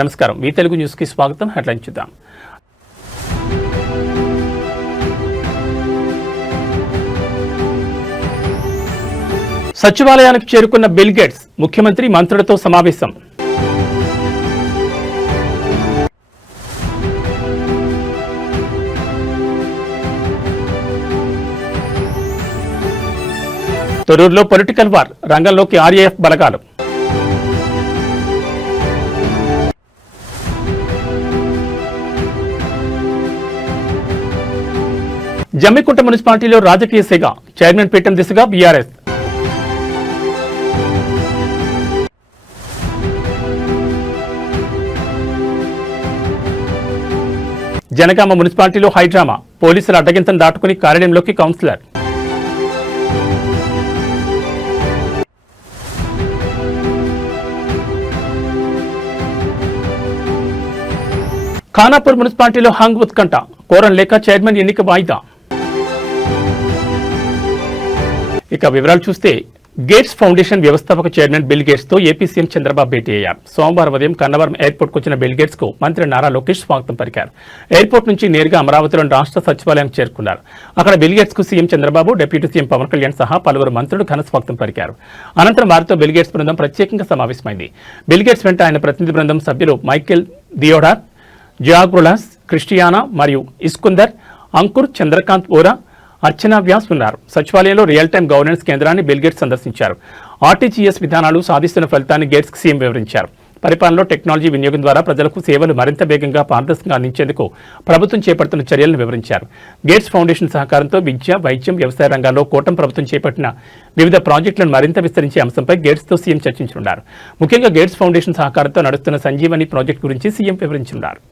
నమస్కారం, మీ తెలుగు న్యూస్కి స్వాగతం. హెడ్లైన్ చూద్దాం. సచివాలయానికి చేరుకున్న బిల్ గేట్స్, ముఖ్యమంత్రి మంత్రులతో సమావేశం. తొర్రూరులో పొలిటికల్ వార్, రంగంలోకి ఆర్ఏఎఫ్ బలగాలు. జమ్మికుంట మున్సిపాలిటీలో రాజకీయ సెగ, చైర్మన్ పీఠం దిశగా బీఆర్ఎస్. జనగామ మున్సిపాలిటీలో హైడ్రామా, పోలీసుల అడ్డగింతను దాటుకుని కార్యాలయంలోకి కౌన్సిలర్. ఖానాపూర్ మున్సిపాలిటీలో హంగ్ ఉత్కంఠ, కోరం లేక చైర్మన్ ఎన్నిక వాయిదా. ఇక వివరాలు చూస్తే, గేట్స్ ఫౌండేషన్ వ్యవస్థాపక చైర్మన్ బిల్ గేట్స్ తో ఏపీ సీఎం చంద్రబాబు భేటీ అయ్యారు. సోమవారం ఉదయం కన్నవరం ఎయిర్పోర్ట్ కు వచ్చిన బిల్ గేట్స్ కు మంత్రి నారా లోకేష్ స్వాగతం పలికారు. ఎయిర్పోర్ట్ నుంచి నేరుగా అమరావతిలోని రాష్ట్ర సచివాలయానికి చేరుకున్నారు. అక్కడ బిల్ గేట్స్ కు CM Chandrababu, deputy CM Pawan Kalyan సహా పలువురు మంత్రులు ఘన స్వాగతం పలికారు. అనంతరం వారితో బిల్ గేట్స్ బృందం ప్రత్యేకంగా సమావేశమైంది. బిల్ గేట్స్ వెంట ఆయన ప్రతినిధి బృందం సభ్యులు మైకేల్ దియోడార్, జియాగ్రులాస్, క్రిస్టియానా మరియు ఇస్కుందర్, అంకుర్, చంద్రకాంత్ ఓరా, అర్చనా వ్యాస్ ఉన్నారు. సచివాలయంలో రియల్ టైమ్ గవర్నెన్స్ కేంద్రాన్ని బిల్ గేట్స్ సందర్శించారు. ఆర్టీజీఎస్ విధానాలు సాధిస్తున్న ఫలితాన్ని గేట్స్ సీఎం వివరించారు. పరిపాలనలో టెక్నాలజీ వినియోగం ద్వారా ప్రజలకు సేవలు మరింత వేగంగా పారదర్శకంగా అందించేందుకు ప్రభుత్వం చేపడుతున్న చర్యలను వివరించారు. గేట్స్ ఫౌండేషన్ సహకారంతో విద్య, వైద్యం, వ్యవసాయ రంగాల్లో కూటమి ప్రభుత్వం చేపట్టిన వివిధ ప్రాజెక్టులను మరింత విస్తరించే అంశంపై గేట్స్తో సీఎం చర్చించనున్నారు. ముఖ్యంగా గేట్స్ ఫౌండేషన్ సహకారంతో నడుస్తున్న సంజీవని ప్రాజెక్టు గురించి సీఎం వివరించనున్నారు.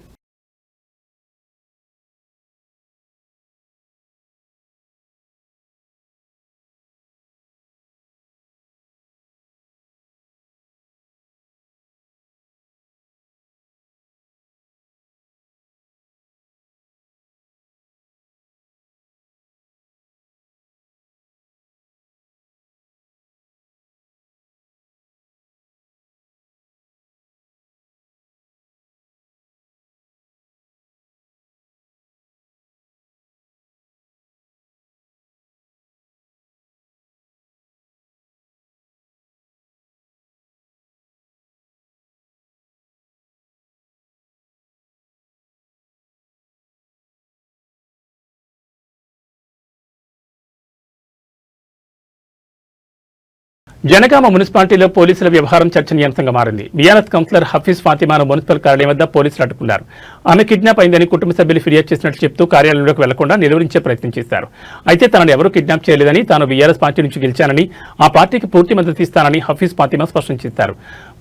జనగామ మున్సిపాలిటీలో పోలీసుల వ్యవహారం చర్చనీయాంశంగా మారింది. బీఆర్ఎస్ కౌన్సిలర్ హఫీజ్ ఫాతిమాను మున్సిపల్ కార్యాలయం వద్ద పోలీసులు అడ్డుకున్నారు. ఆమె కిడ్నాప్ అయిందని కుటుంబ సభ్యులు ఫిర్యాదు చేసినట్లు చెప్తూ కార్యాలయంలోకి వెళ్లకుండా నిలువరించే ప్రయత్నం చేశారు. అయితే తనను ఎవరూ కిడ్నాప్ చేయలేదని, తాను బీఆర్ఎస్ పార్టీ నుంచి గెలిచానని, ఆ పార్టీకి పూర్తి మద్దతు ఇస్తానని హఫీజ్ ఫాతిమా స్పష్టం చేశారు.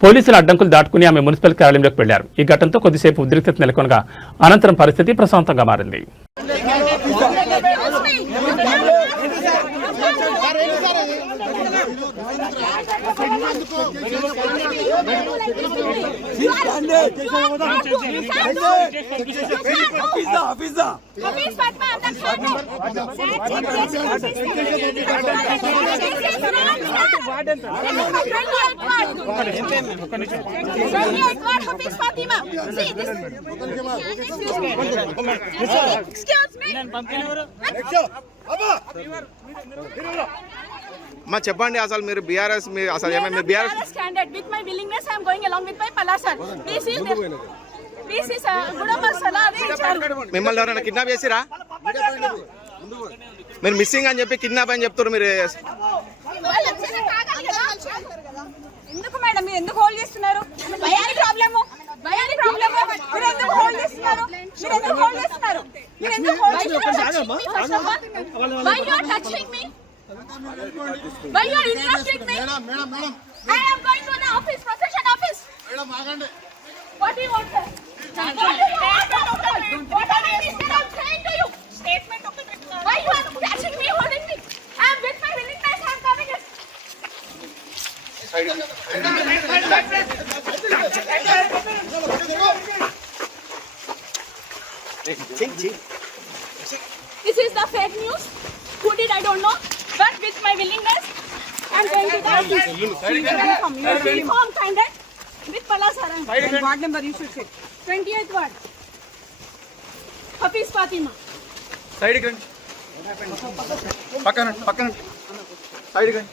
పోలీసుల అడ్డంకులు దాటుకుని ఆమె మున్సిపల్ కార్యాలయంలోకి వెళ్లారు. ఈ ఘటనతో కొద్దిసేపు ఉద్రిక్తత నెలకొనగా అనంతరం పరిస్థితి ప్రశాంతంగా మారింది. మా చెప్పండి, అసలు మీరు బీఆర్ఎస్ అసలు ఏమైనా BRS candidate with my willingness I am going along with my Palla sir. PC sir గుడమ సలా అదే ఇచ్చారు. మిమ్మల్ని ఎవరైనా కిడ్నాప్ చేసిరా? మీరు మిస్సింగ్ అని చెప్పి కిడ్నాప్ అని చెప్తారు. మీరు ఎందుకు మేడం మీరు ఎందుకు హోల్డ్ చేస్తున్నారు? భయానికి ప్రాబ్లము భయానికి ప్రాబ్లము మీరు ఎందుకు హోల్డ్ చేస్తున్నారు? మీరు ఎందుకు హోల్డ్ చేస్తున్నారు? మీరు ఎందుకు హోల్డ్ చేస్తున్నారు? Why you are touching me? Why you are interested me? Madam. I am going to the office, procession office. Madam, agandi. What do you want, sir? What are you saying to you? Statement of the witness. Why you are touching me, holding me? I am with my willingness. I am coming. This is the fake news. Who did I don't know. But with my willingness, I am going to the office. Uniform candidate with Palasara. Ward number you should say. 28th ward. Hafiz Fatima. Side కి రండి. పక్కన పక్కన side కి రండి.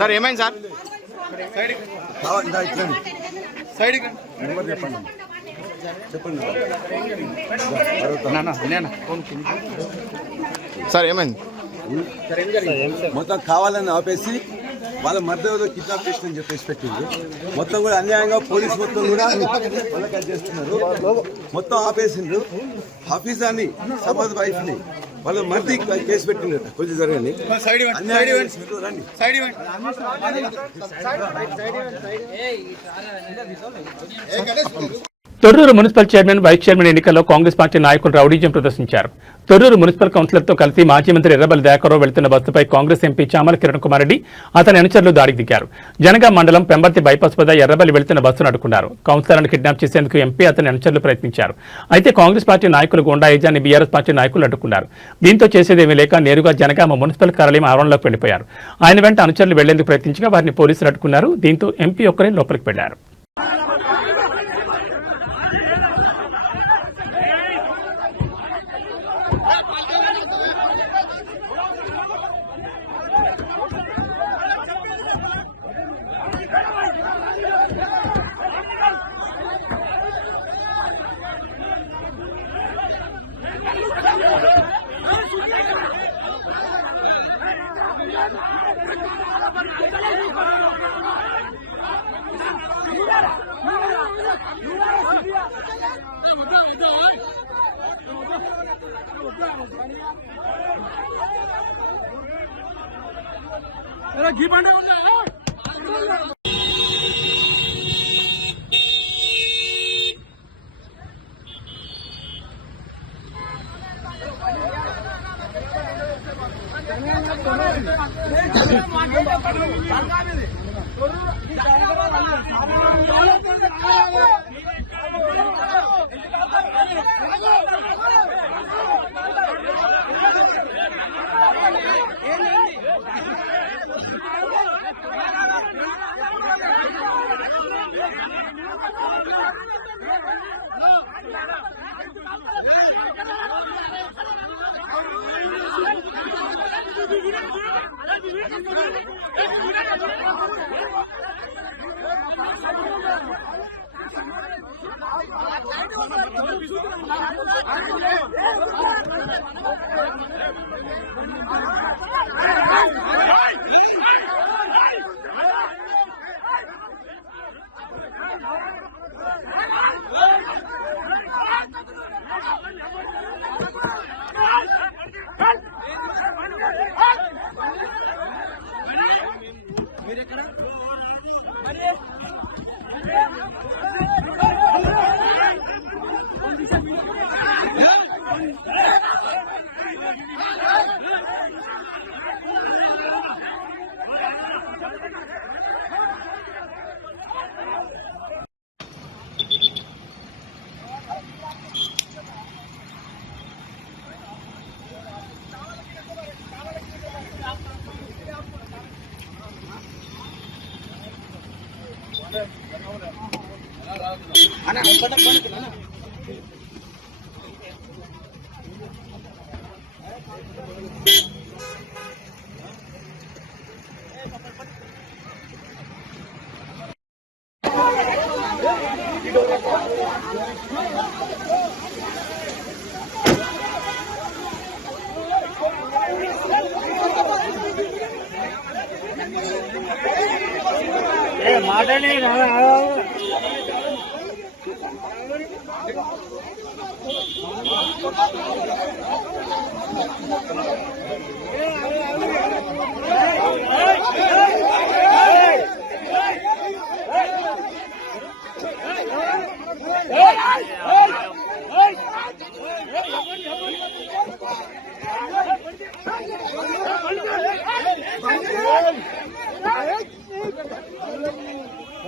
Sir ఏమైంది sir? Sir ఏమైంది? మొత్తం కావాలని ఆపేసి వాళ్ళ మధ్య కిడ్నాప్ చేసిందని చెప్పేసి పెట్టింది. మొత్తం కూడా అన్యాయంగా పోలీసు మొత్తం కూడా వాళ్ళకి అది చేస్తున్నారు. మొత్తం ఆపేసిండ్రు. హఫీజ్ అని సమాజ్ వైఫ్ ని వాళ్ళ మధ్య కేసు పెట్టిండ్రు. కొంచెం జరగండి. Torrur municipal chairman vice chairman ఎన్నికల్లో కాంగ్రెస్ పార్టీ నాయకులు రౌడీజం ప్రదర్శించారు. తొర్రూరు మున్సిపల్ కౌన్సిలర్తో కలిసి మాజీ మంత్రి ఎర్రబెల్లి దయాకర్రావు వెళ్తున్న బస్సుపై కాంగ్రెస్ ఎంపీ చామల కిరణ్ కుమార్ రెడ్డి అతని అనుచరులు దాడికి దిగారు. జనగాం మండలం పెంబర్తి బైపాస్ వద్ద ఎర్రబెల్లి వెళ్తున్న బస్సును అడ్డుకున్నారు. కౌన్సిలర్ను కిడ్నాప్ చేసేందుకు ఎంపీ అతని అనుచరులు ప్రయత్నించారు. అయితే కాంగ్రెస్ పార్టీ నాయకులు గుండా యజాన్ని బీఆర్ఎస్ పార్టీ నాయకులు అడ్డుకున్నారు. దీంతో చేసేదేమీ లేక నేరుగా జనగామ మున్సిపల్ కార్యాలయం ఆవరణలోకి వెళ్లిపోయారు. ఆయన వెంట అనుచరులు వెళ్లేందుకు ప్రయత్నించగా వారిని పోలీసులు అడ్డుకున్నారు. దీంతో ఎంపీ ఒక్కరే లోపలికి వెళ్లారు.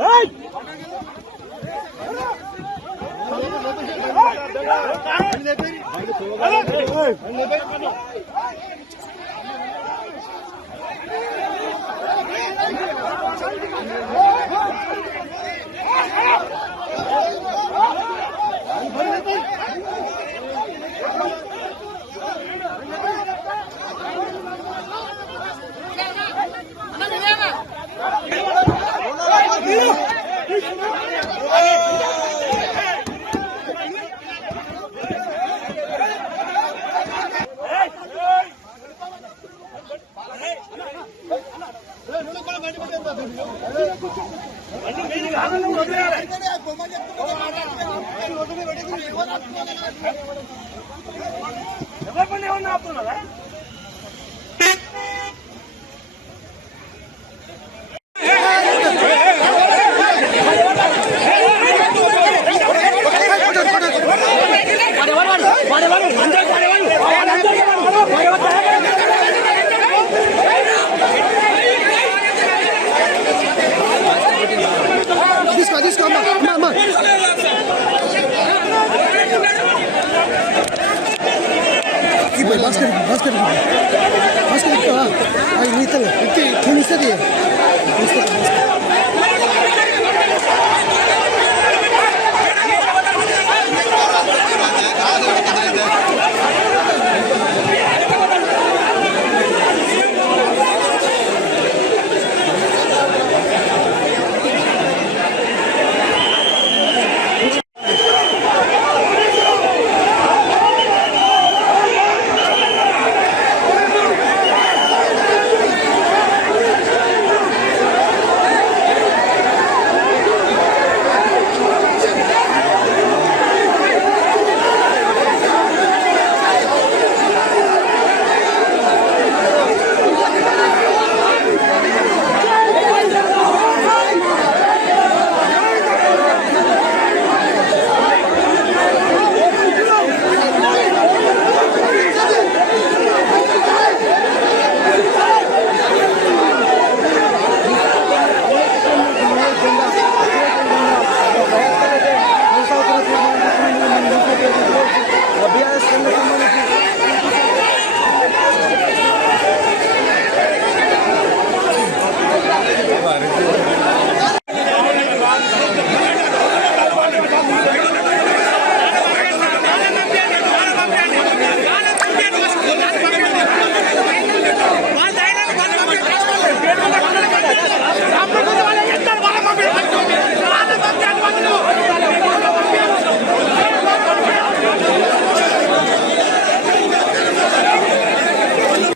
Hey! తీసుకో అమ్మా భాస్కర్ నేను ఇస్తుంది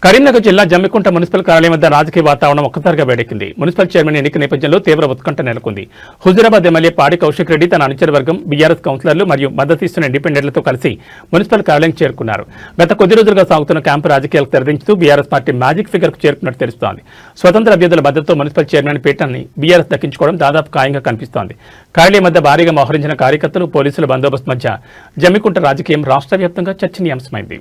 కరీంనగర్ జిల్లా జమ్మికుంట మున్సిపల్ కార్యాలయం వద్ద రాజకీయ వాతావరణం ఒక్కసారిగా వేడెక్కింది. మున్సిపల్ చైర్మన్ ఎన్నిక నేపథ్యంలో తీవ్ర ఉత్కంఠ నెలకొంది. హుజూరాబాద్ ఎమ్మెల్యే పాడి కౌశిక్ రెడ్డి తన అనుచర వర్గం, బీఆర్ఎస్ కౌన్సిలర్లు మరియు మద్దతిస్తున్న ఇండిపెండెంట్లతో కలిసి మున్సిపల్ కార్యాలయం చేరుకున్నారు. గత కొద్ది రోజులుగా సాగుతున్న క్యాంపు రాజకీయాలకు తెరదించుతూ బీఆర్ఎస్ పార్టీ మ్యాజిక్ ఫిగర్ కు చేరుకున్నట్టు తెలుస్తోంది. స్వతంత్ర అభ్యర్థుల మద్దతుతో మున్సిపల్ చైర్మన్ పీఠాన్ని బీఆర్ఎస్ దక్కించుకోవడం దాదాపు ఖాయంగా కనిపిస్తోంది. కార్యాలయం వద్ద భారీగా మోహరించిన కార్యకర్తలు, పోలీసుల బందోబస్తు మధ్య జమ్మికుంట రాజకీయం రాష్ట్ర వ్యాప్తంగా చర్చనీయాంశమైంది.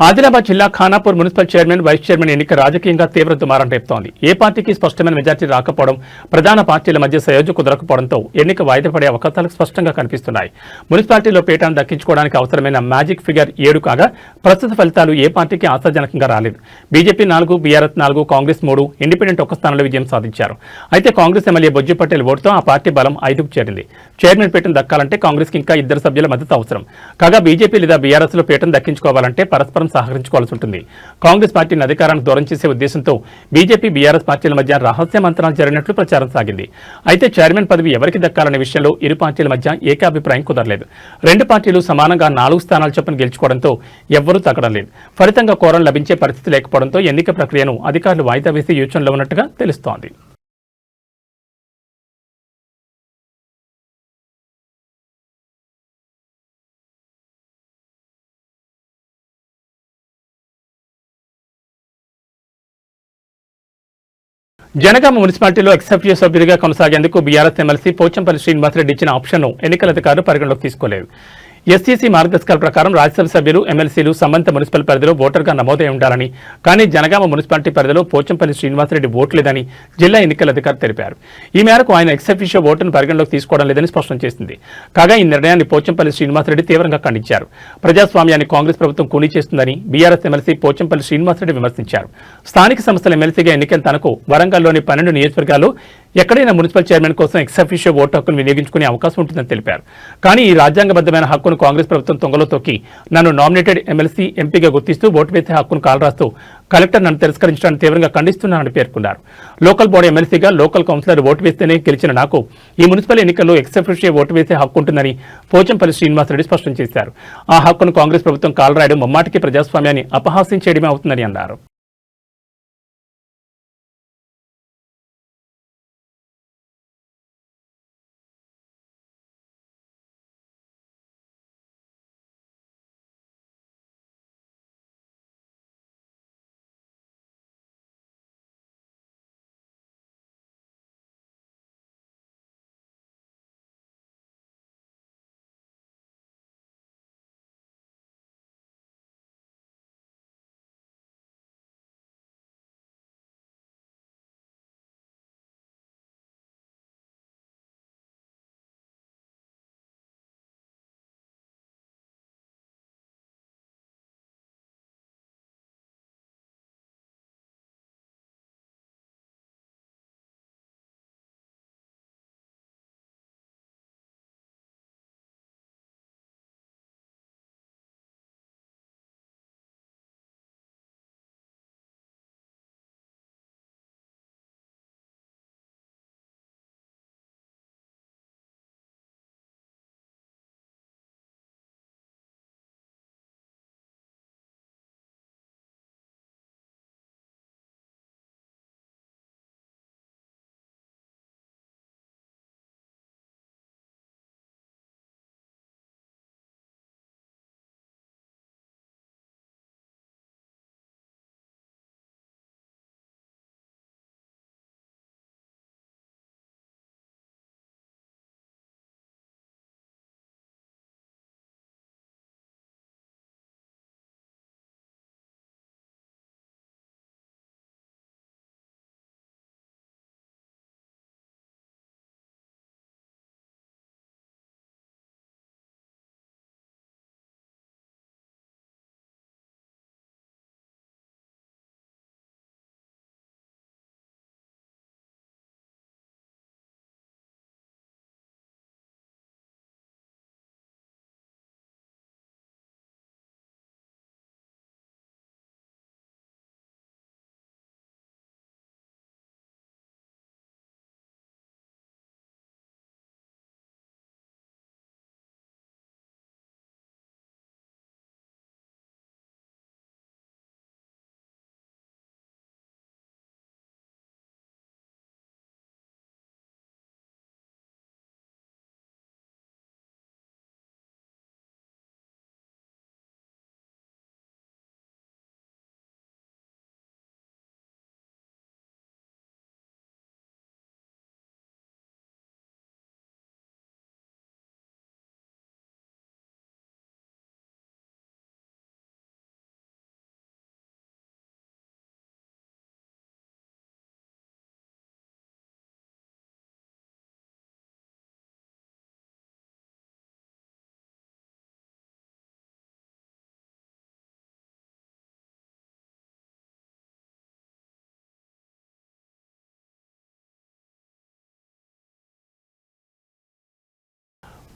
ఆదిలాబాద్ జిల్లా Khanapur municipal chairman vice chairman ఎన్నిక రాజకీయంగా తీవ్ర దుమారం రేపుతోంది. ఏ పార్టీకి స్పష్టమైన మెజార్టీ రాకపోవడం, ప్రధాన పార్టీల మధ్య సయోధ్య కుదరకపోవడంతో ఎన్నిక వాయిదా పడే అవకాశాలు స్పష్టంగా కనిపిస్తున్నాయి. మున్సిపాలిటీలో పీఠాన్ని దక్కించుకోవడానికి అవసరమైన మ్యాజిక్ ఫిగర్ 7 కాగా ప్రస్తుత ఫలితాలు ఏ పార్టీకి ఆశాజనకంగా రాలేదు. బీజేపీ 4, బీఆర్ఎస్ 4, కాంగ్రెస్ 3, ఇండిపెండెంట్ ఒక స్థానంలో విజయం సాధించారు. అయితే కాంగ్రెస్ ఎమ్మెల్యే బొజ్జు పటేల్ ఓటుతో ఆ పార్టీ బలం 5కు చేరింది. చైర్మన్ పీఠం దక్కాలంటే కాంగ్రెస్ కి ఇంకా 2 సభ్యుల మద్దతు అవసరం. కాగా బీజేపీ లేదా బీఆర్ఎస్ లో పీఠం దక్కించుకోవాలంటే పరస్పరం సహకరించుకోవాల్సి ఉంటుంది. కాంగ్రెస్ పార్టీని అధికారానికి దూరం చేసే ఉద్దేశంతో బీజేపీ, బీఆర్ఎస్ పార్టీల మధ్య రహస్య మంత్రాలు జరిగినట్లు ప్రచారం సాగింది. అయితే చైర్మన్ పదవి ఎవరికి దక్కాలనే విషయంలో ఇరు పార్టీల మధ్య ఏకాభిప్రాయం కుదరలేదు. 2 పార్టీలు సమానంగా 4 స్థానాలు చొప్పున గెలుచుకోవడంతో ఎవ్వరూ తగ్గడం లేదు. ఫలితంగా కోరం లభించే పరిస్థితి లేకపోవడంతో ఎన్నిక ప్రక్రియను అధికారులు వాయిదా వేసి యోచనలో ఉన్నట్టుగా తెలుస్తోంది. జనగామ మున్సిపాలిటీలో ఎక్సెప్టివ్ సభ్యుడిగా కొనసాగేందుకు బీఆర్ఎస్ ఎమ్మెల్సీ పోచంపల్లి శ్రీనివాసరెడ్డి ఇచ్చిన ఆప్షన్ను ఎన్నికల అధికారులు పరిగణలోకి తీసుకోలేదు. ఎస్సీసీ మార్గదర్శకాల ప్రకారం రాజ్యసభ సభ్యులు, ఎమ్మెల్సీలు సంబంధిత మున్సిపల్ పరిధిలో ఓటర్గా నమోదై ఉండాలని, కానీ జనగామ మున్సిపాలిటీ పరిధిలో పోచంపల్లి శ్రీనివాసరెడ్డి ఓటు లేదని జిల్లా ఎన్నికల అధికారి తెలిపారు. ఈ మేరకు ఆయన ఎక్సెఫిషియో ఓటును పరిగణలోకి తీసుకోవడం లేదని స్పష్టం చేసింది. కాగా ఈ నిర్ణయాన్ని పోచంపల్లి శ్రీనివాసరెడ్డి తీవ్రంగా ఖండించారు. ప్రజాస్వామ్యాన్ని కాంగ్రెస్ ప్రభుత్వం కూలీ చేస్తుందని బీఆర్ఎస్ ఎమ్మెల్సీ పోచంపల్లి శ్రీనివాసరెడ్డి విమర్శించారు. స్థానిక సంస్థల ఎమ్మెల్సీగా ఎన్నికైన తనకు వరంగల్లోని 12 నియోజకవర్గాల్లో ఎక్కడైనా మున్సిపల్ చైర్మన్ కోసం ఎక్సెఫిషియో ఓటు హక్కును వినియోగించుకునే అవకాశం ఉంటుందని తెలిపారు. కానీ ఈ రాజ్యాంగబద్ధమైన హక్కును కాంగ్రెస్ ప్రభుత్వం తొంగలో తొక్కి నన్ను నామినేటెడ్ ఎమ్మెల్సీ, ఎంపీగా గుర్తిస్తూ ఓటు వేసే హక్కును కాలరాస్తూ కలెక్టర్ నన్ను తిరస్కరించడానికి తీవ్రంగా ఖండిస్తున్నానని పేర్కొన్నారు. లోకల్ బాడీ ఎమ్మెల్సీగా లోకల్ కౌన్సిలర్ ఓటు వేస్తేనే గెలిచిన నాకు ఈ మున్సిపల్ ఎన్నికల్లో ఎక్సెఫిషియో ఓటు వేసే హక్కు ఉంటుందని పోచంపల్లి శ్రీనివాసరెడ్డి స్పష్టం చేశారు. ఆ హక్కును కాంగ్రెస్ ప్రభుత్వం కాలరాయడం ముమ్మాటికి ప్రజాస్వామ్యాన్ని అపహాస్యం చేయడమే అవుతుందని అన్నారు.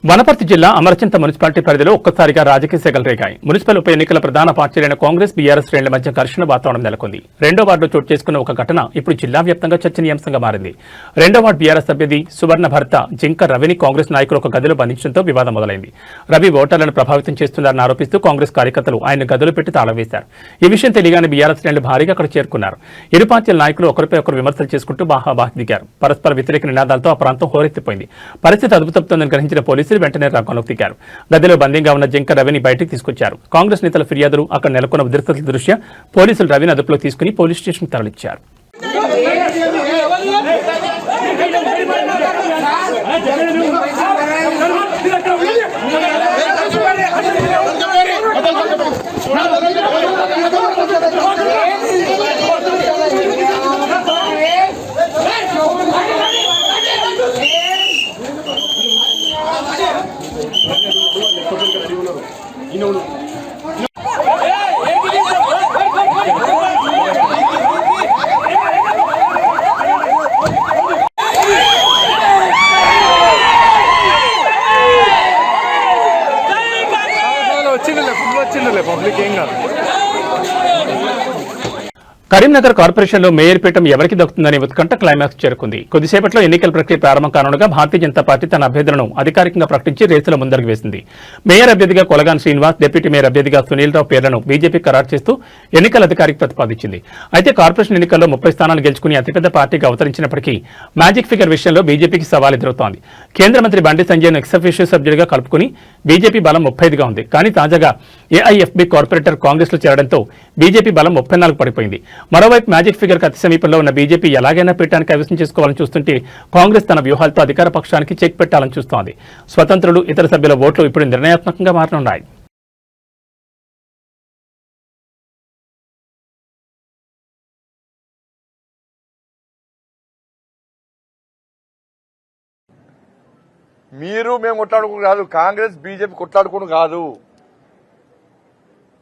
వనపర్తి జిల్లా అమరచింత మున్సిపాలిటీ పరిధిలో ఒక్కసారిగా రాజకీయ సెగలు రేగాయి. మున్సిపల్ ఉప ఎన్నికల ప్రధాన పార్టీలైన కాంగ్రెస్, బీఆర్ఎస్ శ్రేణుల మధ్య ఘర్షణ వాతావరణం నెలకొంది. రెండో వార్డులో చోటు చేసుకున్న ఒక ఘటన ఇప్పుడు జిల్లా వ్యాప్తంగా చర్చనీయాంశంగా మారింది. రెండో వార్డు బీఆర్ఎస్ అభ్యర్థి సువర్ణ భర్త జింక రవిని కాంగ్రెస్ నాయకులు ఒక గదిలో బంధించడంతో వివాదం మొదలైంది. రవి ఓటర్లను ప్రభావితం చేస్తున్నారని ఆరోపిస్తూ కాంగ్రెస్ కార్యకర్తలు ఆయన గదిలో పెట్టి తాళం వేశారు. ఈ విషయం తెలియగానే బీఆర్ఎస్ శ్రేణులు భారీగా అక్కడ చేరుకున్నారు. ఇరు పార్టీల నాయకులు ఒకరిపై ఒకరు విమర్శలు చేసుకుంటూ బాహాబాహి దిగారు. పరస్పర వ్యతిరేక నినాదాలతో ఆ ప్రాంతం హోరెత్తిపోయింది. పరిస్థితి అదుపుతప్పుతోందని గ్రహించిన పోలీసులు వెంటనే రంగంలోకి దిగారు. గదిలో బందీగా ఉన్న జింక రవిని బయటకు తీసుకొచ్చారు. కాంగ్రెస్ నేతల ఫిర్యాదులు, అక్కడ నెలకొన్న ఉద్రిక్తతల దృష్ట్యా పోలీసులు రవిని అదుపులో తీసుకుని పోలీస్ స్టేషన్కు తరలించారు. కరీంనగర్ కార్పొరేషన్లో మేయర్ పీఠం ఎవరికి దక్కుతుందనే ఉత్కంఠ క్లైమాక్స్ చేరుకుంది. కొద్దిసేపట్లో ఎన్నికల ప్రక్రియ ప్రారంభం కానుండగా భారతీయ జనతా పార్టీ తన అభ్యర్థులను అధికారికంగా ప్రకటించి రేసుల ముందరకు వేసింది. మేయర్ అభ్యర్థిగా కొలగాన్ శ్రీనివాస్, డిప్యూటీ మేయర్ అభ్యర్థిగా సునీల్ రావు పేర్లను బీజేపీ ఖరారు చేస్తూ ఎన్నికల అధికారికి ప్రతిపాదించింది. అయితే కార్పొరేషన్ ఎన్నికల్లో 30 స్థానాలు గెలుచుకుని అతిపెద్ద పార్టీగా అవతరించినప్పటికీ మ్యాజిక్ ఫిగర్ విషయంలో బీజేపీకి సవాల్ ఎదురవుతోంది. కేంద్ర మంత్రి బండి సంజయ్ను ఎక్స్-అఫీషియో సభ్యుడిగా కలుపుకుని బీజేపీ బలం 35గా ఉంది. కానీ తాజాగా ఏఐఎఫ్బీ కార్పొరేటర్ కాంగ్రెస్ లో చేరడంతో బీజేపీ బలం 34 పడిపోయింది. మరోవైపు మ్యాజిక్ ఫిగర్ కు అతి సమీపంలో ఉన్న బీజేపీ ఎలాగైనా పీఠానికి కైవసం చేసుకోవాలని చూస్తుంటే కాంగ్రెస్ తన వ్యూహాలతో అధికార పక్షానికి చెక్ పెట్టాలని చూస్తోంది. స్వతంత్రులు, ఇతర సభ్యుల ఓట్లు ఇప్పుడు నిర్ణయాత్మకంగా మారనున్నాయి. మీరు మేము కొట్లాడుకుని కాదు, కాంగ్రెస్ బీజేపీ కొట్లాడుకుని కాదు.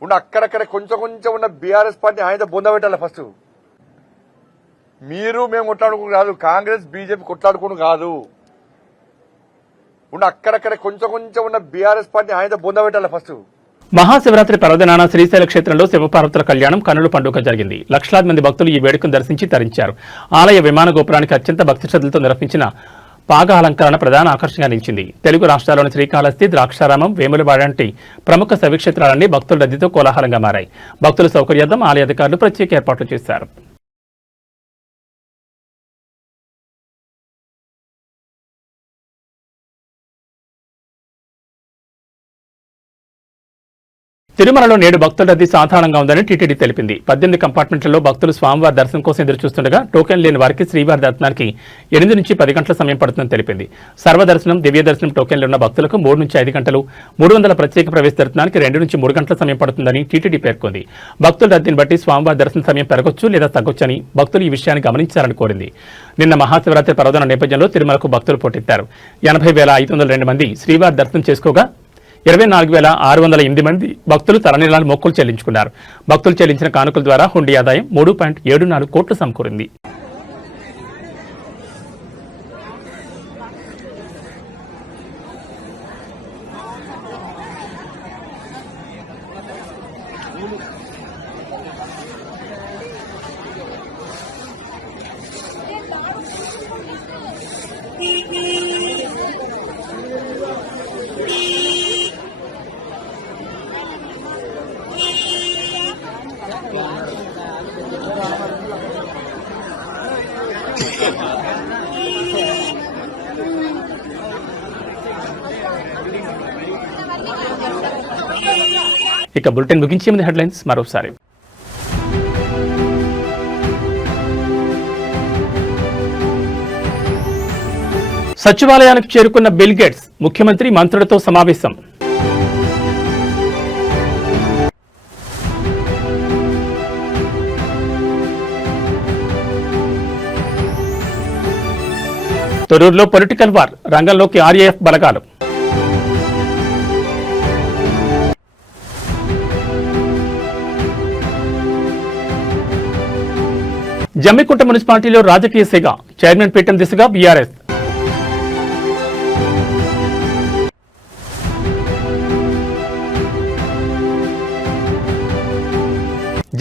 ఉన్న అక్కడక్కడ కొంచెం కొంచెం ఉన్న బీఆర్ఎస్ పార్టీ ఆయన బొంద పెట్టాలి. ఫస్ట్ మీరు మేము కొట్లాడుకుని కాదు, కాంగ్రెస్ బీజేపీ కొట్లాడుకుని కాదు. ఉన్న అక్కడక్కడ కొంచెం కొంచెం ఉన్న బీఆర్ఎస్ పార్టీ ఆయన బొంద పెట్టాలి. ఫస్ట్ మహాశివరాత్రి పర్వదినాన శ్రీశైల క్షేత్రంలో శివపార్వతుల కళ్యాణం కన్నుల పండుగ జరిగింది. లక్షలాది మంది భక్తులు ఈ వేడుకను దర్శించి తరించారు. ఆలయ విమాన గోపురానికి అత్యంత భక్తి శ్రద్ధలతో నిర్వహించిన పాగ అలంకరణ ప్రధాన ఆకర్షణగా నిలిచింది. తెలుగు రాష్ట్రాల్లోని శ్రీకాళహస్తి, ద్రాక్షారామం, వేములవాడ వంటి ప్రముఖ శైవక్షేత్రాలన్నీ భక్తుల రద్దీతో కోలాహలంగా మారాయి. భక్తుల సౌకర్యార్థం ఆలయ అధికారులు ప్రత్యేక ఏర్పాట్లు చేశారు. తిరుమలలో నేడు భక్తుల రద్దీ సాధారణంగా ఉందని టీటీడీ తెలిపింది. 18 కంపార్ట్మెంట్లలో భక్తులు స్వామివారి దర్శనం కోసం ఎదురుచూస్తుండగా టోకెన్ లేని వారికి శ్రీవారి దర్శనానికి 8 నుంచి 10 గంటల సమయం పడుతుందని తెలిపింది. సర్వదర్శనం, దివ్య దర్శనం టోకెన్లు ఉన్న భక్తులకు 3 నుంచి 5 గంటలు, 300 ప్రత్యేక ప్రవేశ దర్శనానికి 2 నుంచి 3 గంటల సమయం పడుతుందని టీటీడీ పేర్కొంది. భక్తుల రద్దీని బట్టి స్వామివారి దర్శన సమయం పెరగొచ్చు లేదా తగ్గొచ్చని భక్తులు ఈ విషయాన్ని గమనించాలని కోరింది. నిన్న మహాశివరాత్రి పర్వదిన నేపథ్యంలో తిరుమలకు భక్తులు పోటెత్తారు. 80,502 మంది శ్రీవారి దర్శనం చేసుకోగా 24,608 మంది భక్తులు తలనీలాలు మొక్కులు చెల్లించుకున్నారు. భక్తులు చెల్లించిన కానుకల ద్వారా హుండీ ఆదాయం 3.74 కోట్లు సమకూరింది. ఇక బులెటిన్ ముగించే ముందు హెడ్లైన్స్ మరోసారి. సచివాలయానికి చేరుకున్న బిల్ గేట్స్, ముఖ్యమంత్రి మంత్రులతో సమావేశం. తొర్రూరులో పొలిటికల్ వార్, రంగంలోకి ఆర్ఏఎఫ్ బలగాలు. జమ్మికుంట మున్సిపాలిటీలో రాజకీయ సెగ, చైర్మన్ పీఠం దిశగా బీఆర్ఎస్.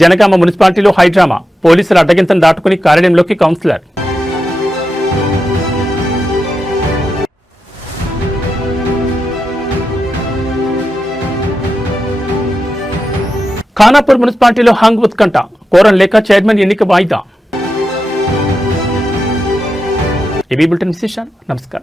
జనగామ మున్సిపాలిటీలో హైడ్రామా, పోలీసుల అడ్డగింతను దాటుకుని కార్యాలయంలోకి కౌన్సిలర్. ఖానాపూర్ మున్సిపాలిటీలో హంగ్ ఉత్కంఠ, కోరం లేక చైర్మన్ ఎన్నిక వాయిదా. ఇవి బులెటిన్ విశేషాలు. నమస్కారం.